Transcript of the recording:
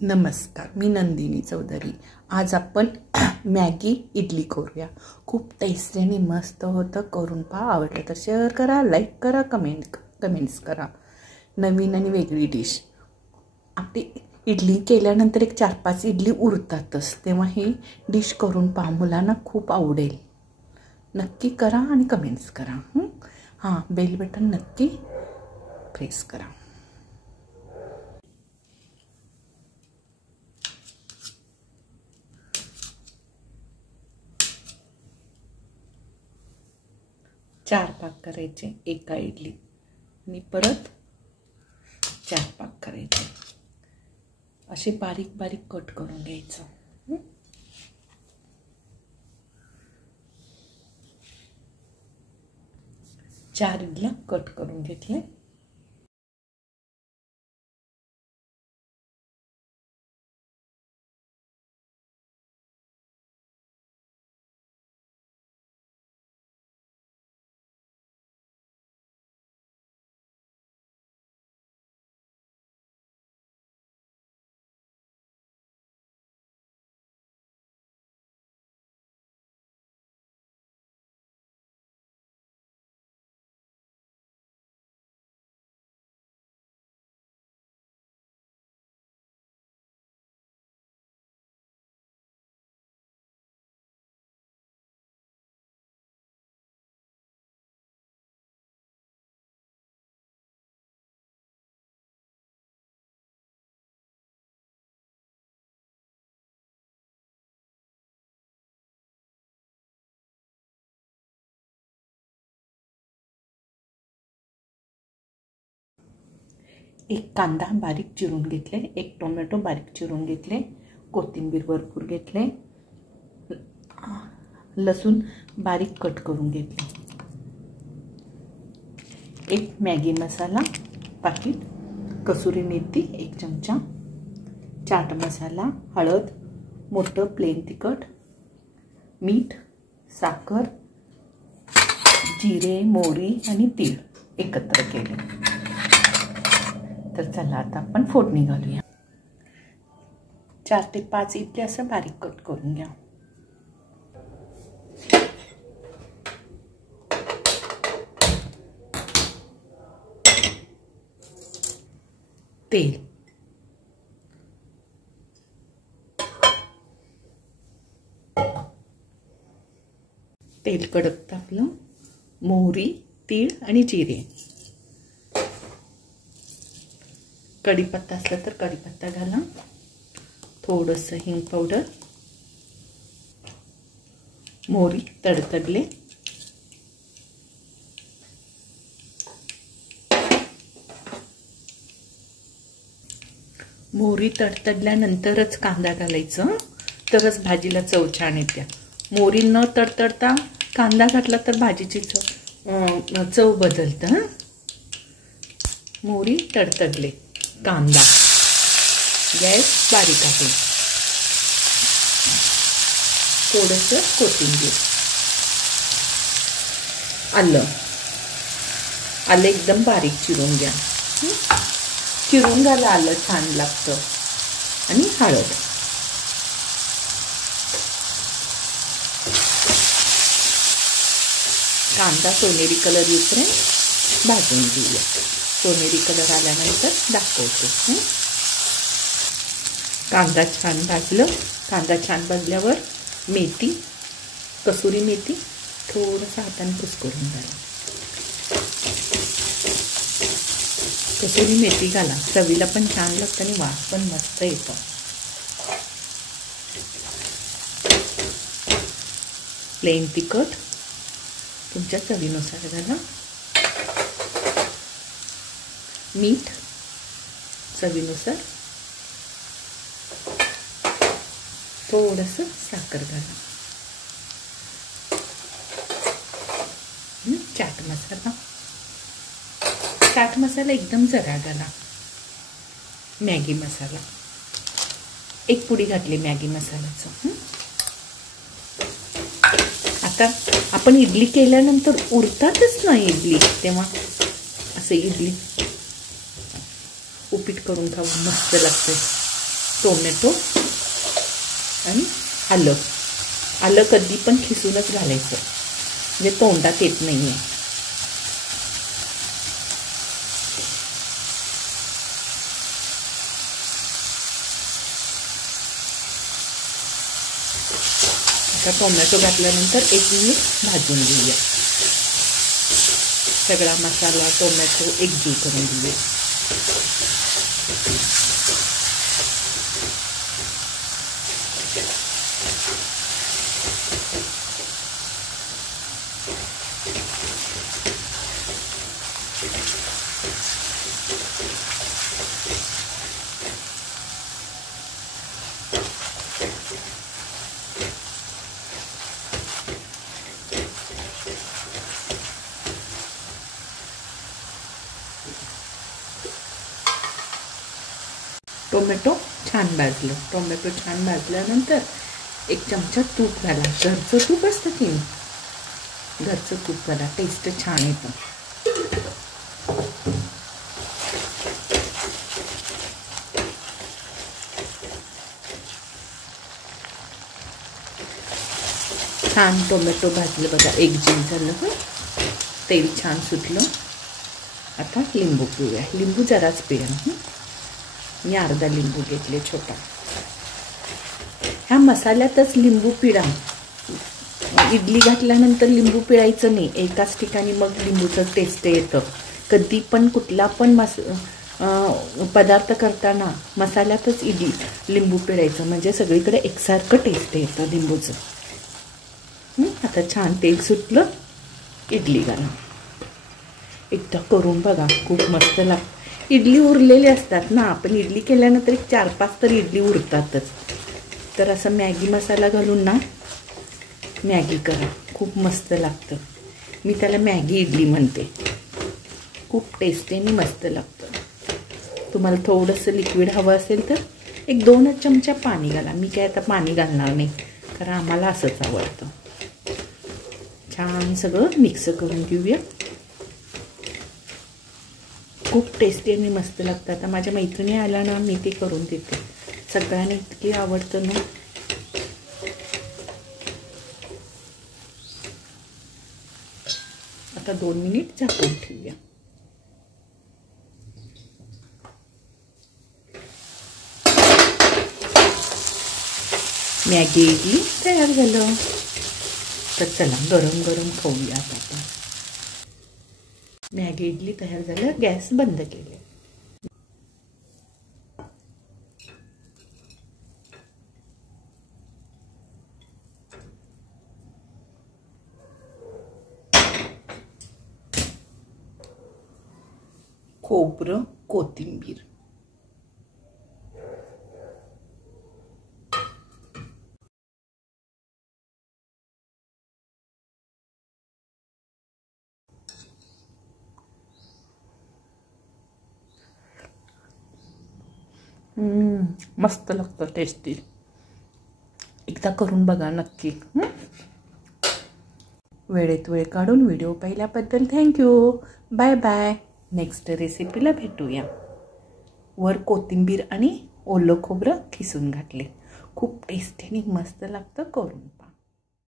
नमस्कार, मी नंदिनी चौधरी। आज आपण मॅगी इडली करूया। खूप टेस्टी आणि मस्त होतं। करून पहा। आवडलं तर शेअर करा, लाईक करा, कमेंट्स करा। नवीन आणि वेगळी डिश। आपली इडली केल्यानंतर एक 4-5 इडली उरतातच, तेव्हा ही डिश करून पहा, मुलांना खूप आवडेल। नक्की करा आणि कमेंट्स करा। हां, बेल बटन नक्की प्रेस करा। चार पाक करायचे एका इडली आणि परत 4 पाक करायचे। असे बारीक बारीक कट करून घ्यायचं। 4 इडल्या कट करून घेतले। एक कांदा बारीक चिरून घेतले, एक टोमॅटो बारीक चिरून घेतले, कोथिंबीर भरपूर घेतले, लसूण बारीक कट करून घेतले, एक मॅगी मसाला पाकीट, कसुरी मेथी 1 चमचा, चाट मसाला, हळद, मोठं प्लेन तिखट, मीठ, साखर, जिरे, मोहरी आणि तीळ एकत्र केले। तर चला आता आपण फोडणी घालूया। 4 ते 5 इडली असं बारीक कट करून घ्या। तेल, तेल कडक तापलं, मोहरी, तीळ आणि जिरे, कढीपत्ता असला तर कढीपत्ता घाला, थोडंसं हिंग पावडर, मोहरी तडतडले, मोहरी तडतडल्यानंतरच कांदा घालायचा, तरच भाजीला चव छान येते। मोहरी न तडतडता कांदा घातला तर भाजीची चव बदलते। मोहरी तडतडले, कांदा, गॅस बारीक आहे, थोडंसं कोथिंबीर, आलं एकदम बारीक चिरून घ्या, चिरून घाला, आलं छान लागतं, आणि हळद, कांदा सोनेरी कलर येईपर्यंत भाजून घेऊया। सोनेरी कलर आल्यानंतर दाखवतो। कांदा छान भाजलं, कांदा छान भाजल्यावर मेथी, कसुरी मेथी थोडंसं हाताने कुस्करून घाला, कसुरी मेथी घाला, चवीला पण छान लागतं आणि वास पण मस्त येतो। प्लेन तिखट तुमच्या चवीनुसार घाला, मीठ चवीनुसार, थोडंसं साखर घाला, चाट मसाला, चाट मसाला एकदम जरा घाला, मॅगी मसाला 1 पुडी घातली मॅगी मसाल्याचं। आता आपण इडली केल्यानंतर उरतातच ना इडली, तेव्हा असं इडली उपीट करून खाऊ मस्त लागते। टोमॅटो आणि आलं. आलं कधी पण खिसूनच घालायचं, म्हणजे तोंडात येत नाही आहे. आता टोमॅटो घातल्यानंतर 1 मिनिट भाजून घेऊया. सगळा मसाला टोमॅटो एकजीव करून घेऊया. टोमॅटो छान भाजलं. टोमॅटो छान भाजल्यानंतर 1 चमचा तूप घाला. घरचं तूप असतं की घरचं तूप घाला, टेस्ट छान येतं. छान टोमॅटो भाजलं बघा, एकजीव झालं. तेल छान सुटलं. आता लिंबू पिळूया. लिंबू जराच पिळा. मी अर्धा लिंबू घेतले छोटा. ह्या मसाल्यातच लिंबू पिळा. इडली घातल्यानंतर लिंबू पिळायचं नाही, एकाच ठिकाणी मग लिंबूचं टेस्ट येतं. कधी पण कुठला पण पदार्थ करताना मसाल्यातच लिंबू पिळायचं, म्हणजे सगळीकडे एकसारखं टेस्ट येतं लिंबूचं. आता छान तेल सुटलं. इडली घाला. एकदा करून बघा, खूप मस्त लागतं. इडली उरलेली असतात ना, आपण इडली केल्यानंतर 4-5 तर इडली उरतातच. तर असं मॅगी मसाला घालून ना मॅगी करा, खूप मस्त लागतं. मी त्याला मॅगी इडली म्हणते. खूप टेस्टी आणि मस्त लागतं. तुम्हाला थोडंसं लिक्विड हवं असेल तर 1-2 चमचा पाणी घाला. मी काय आता पाणी घालणार नाही, कारण आम्हाला असंच आवडतं. छान सगळं मिक्स करून घेऊया. खूप टेस्टी आणि मस्त लागतं. आता माझ्या मैत्रिणी आल्या ना, मी ते करून देते. सगळ्यांना इतकी आवडतं ना. आता 2 मिनिट झाकून ठेवूया. मॅगी इडली तयार झालं. तर चला गरम गरम खाऊया. आता मॅगी इडली तयार झालं. गॅस बंद केले. खोबरं, कोथिंबीर. मस्त लागतं, टेस्टी. एकदा करून बघा नक्की. वेळेत वेळ काढून व्हिडिओ पाहिल्याबद्दल थँक्यू. Bye bye. नेक्स्ट रेसिपीला भेटूया. वर कोथिंबीर आणि ओलं खोबरं खिसून घातले. खूप टेस्टी आणि मस्त लागतं. करून